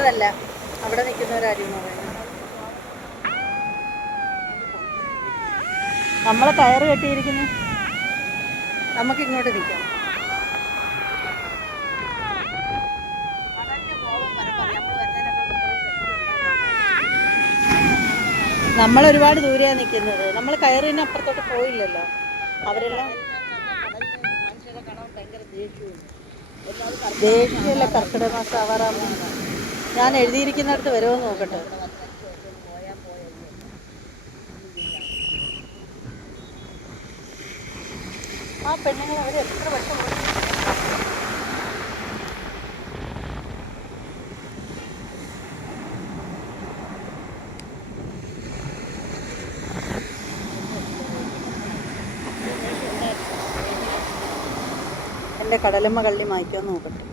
അതല്ല അവിടെ നിൽക്കുന്നവരാരും നമ്മളെ കയറ് കെട്ടിയിരിക്കുന്നു? നമുക്ക് ഇങ്ങോട്ട് നിൽക്കാം. നമ്മൾ ഒരുപാട് ദൂരെയാണ് നിൽക്കുന്നത്. നമ്മൾ കയറിന് അപ്പുറത്തോട്ട് പോയില്ലല്ലോ. അവരെല്ലാം ദേഷ്യമല്ല കർക്കിടക മാസം ആവാറാകുമ്പോൾ ഞാൻ എഴുതിയിരിക്കുന്നിടത്ത് വരുമോ നോക്കട്ടെ. ആ പെണ്ണുങ്ങൾ അവർ എത്ര വട്ടം എന്റെ കടലമ്മ കള്ളി മായ്ക്കാൻ നോക്കട്ടെ.